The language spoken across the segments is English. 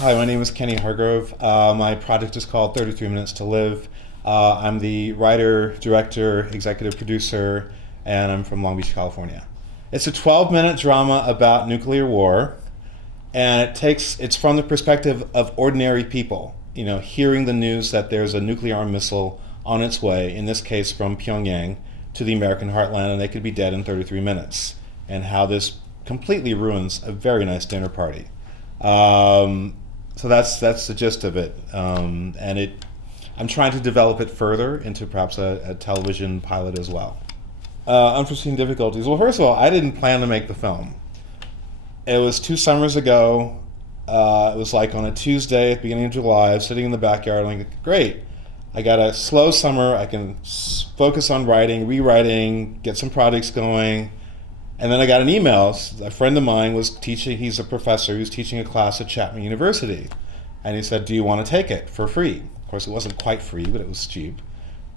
Hi, my name is Kenny Hargrove. My project is called 33 Minutes to Live. I'm the writer, director, executive producer, and I'm from Long Beach, California. It's a 12-minute drama about nuclear war, and it's from the perspective of ordinary people, hearing the news that there's a nuclear armed missile on its way, in this case from Pyongyang to the American heartland, and they could be dead in 33 minutes, and how this completely ruins a very nice dinner party. Um, so that's the gist of it, I'm trying to develop it further into perhaps a television pilot as well. Unforeseen difficulties. Well, first of all, I didn't plan to make the film. It was 2 summers ago. It was like on a Tuesday at the beginning of July. I was sitting in the backyard. I'm like, great. I got a slow summer. I can focus on writing, rewriting, get some projects going. And then I got an email. A friend of mine was teaching. He's a professor. He was teaching a class at Chapman University. And he said, do you want to take it for free? Of course, it wasn't quite free, but it was cheap.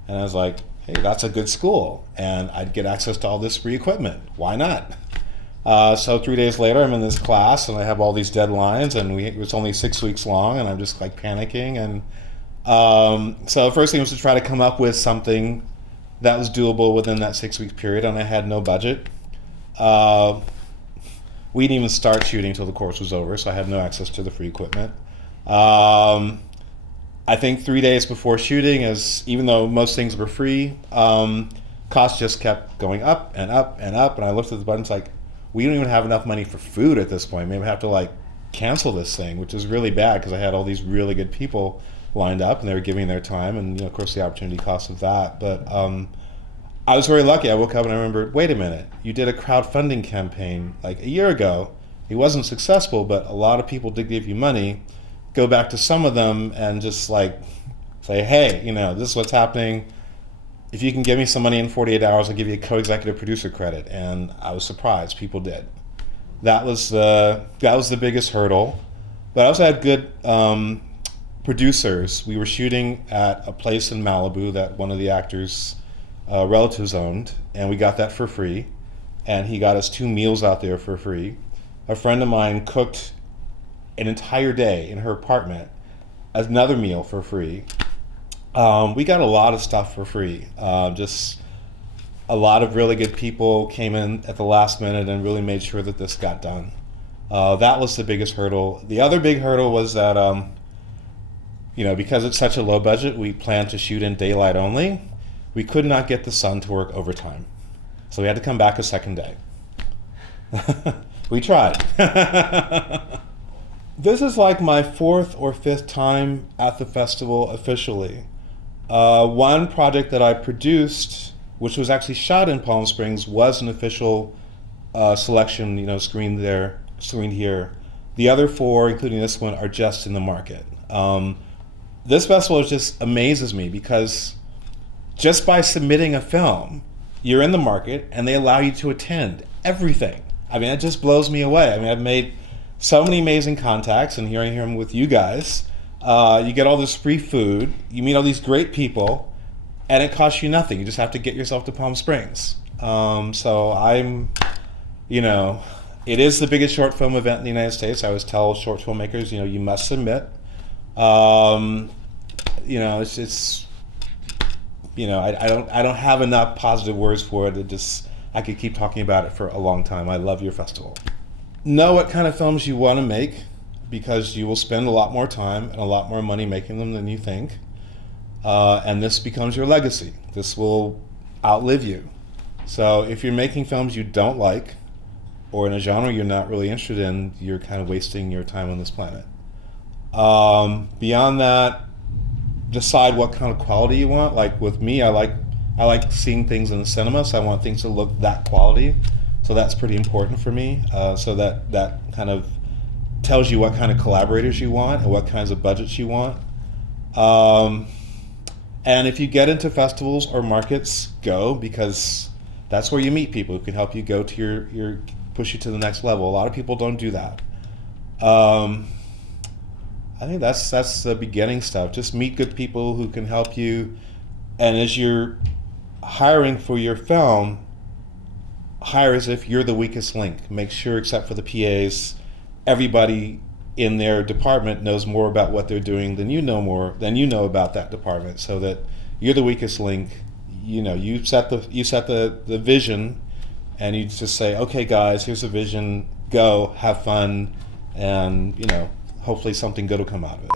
And I was like, hey, that's a good school. And I'd get access to all this free equipment. Why not? So 3 days later, I'm in this class, and I have all these deadlines, and it was only 6 weeks long, and I'm just like panicking. And so the first thing was to try to come up with something that was doable within that 6 week period, and I had no budget. We didn't even start shooting until the course was over, so I had no access to the free equipment. I think 3 days before shooting, even though most things were free, costs just kept going up and up and up, and I looked at the buttons like, we don't even have enough money for food at this point. Maybe I have to cancel this thing, which is really bad because I had all these really good people lined up and they were giving their time, and of course the opportunity cost of that. But I was very lucky. I woke up and I remembered, wait a minute, you did a crowdfunding campaign like a year ago. It wasn't successful, but a lot of people did give you money. Go back to some of them and just say, hey, this is what's happening. If you can give me some money in 48 hours, I'll give you a co-executive producer credit. And I was surprised people did. That was the biggest hurdle. But I also had good producers. We were shooting at a place in Malibu that one of the actors' relatives owned, and we got that for free. And he got us 2 meals out there for free. A friend of mine cooked an entire day in her apartment, another meal for free. We got a lot of stuff for free. Just a lot of really good people came in at the last minute and really made sure that this got done. That was the biggest hurdle. The other big hurdle was that, because it's such a low budget, we planned to shoot in daylight only. We could not get the sun to work overtime. So we had to come back a second day. We tried. This is like my 4th or 5th time at the festival officially. One project that I produced, which was actually shot in Palm Springs, was an official selection, screened here. The other 4, including this one, are just in the market. This festival just amazes me because just by submitting a film, you're in the market and they allow you to attend everything. I mean, it just blows me away. I mean, I've made so many amazing contacts, and here I am with you guys. You get all this free food, you meet all these great people, and it costs you nothing. You just have to get yourself to Palm Springs. So it is the biggest short film event in the United States. I always tell short filmmakers, you must submit. It's I don't have enough positive words for it. I could keep talking about it for a long time. I love your festival. Know what kind of films you want to make, because you will spend a lot more time and a lot more money making them than you think. And this becomes your legacy. This will outlive you. So if you're making films you don't like, or in a genre you're not really interested in, you're kind of wasting your time on this planet. Beyond that, decide what kind of quality you want. Like with me, I like seeing things in the cinema, so I want things to look that quality. So that's pretty important for me. So that kind of tells you what kind of collaborators you want and what kinds of budgets you want. And if you get into festivals or markets, go, because that's where you meet people who can help you go to your push you to the next level. A lot of people don't do that. I think that's the beginning stuff. Just meet good people who can help you, and as you're hiring for your film, hire as if you're the weakest link. Make sure, except for the PAs, everybody in their department knows more about what they're doing than you know about that department, so that you're the weakest link. You set the vision, and you just say, okay guys, here's the vision, go have fun, and hopefully something good will come out of it.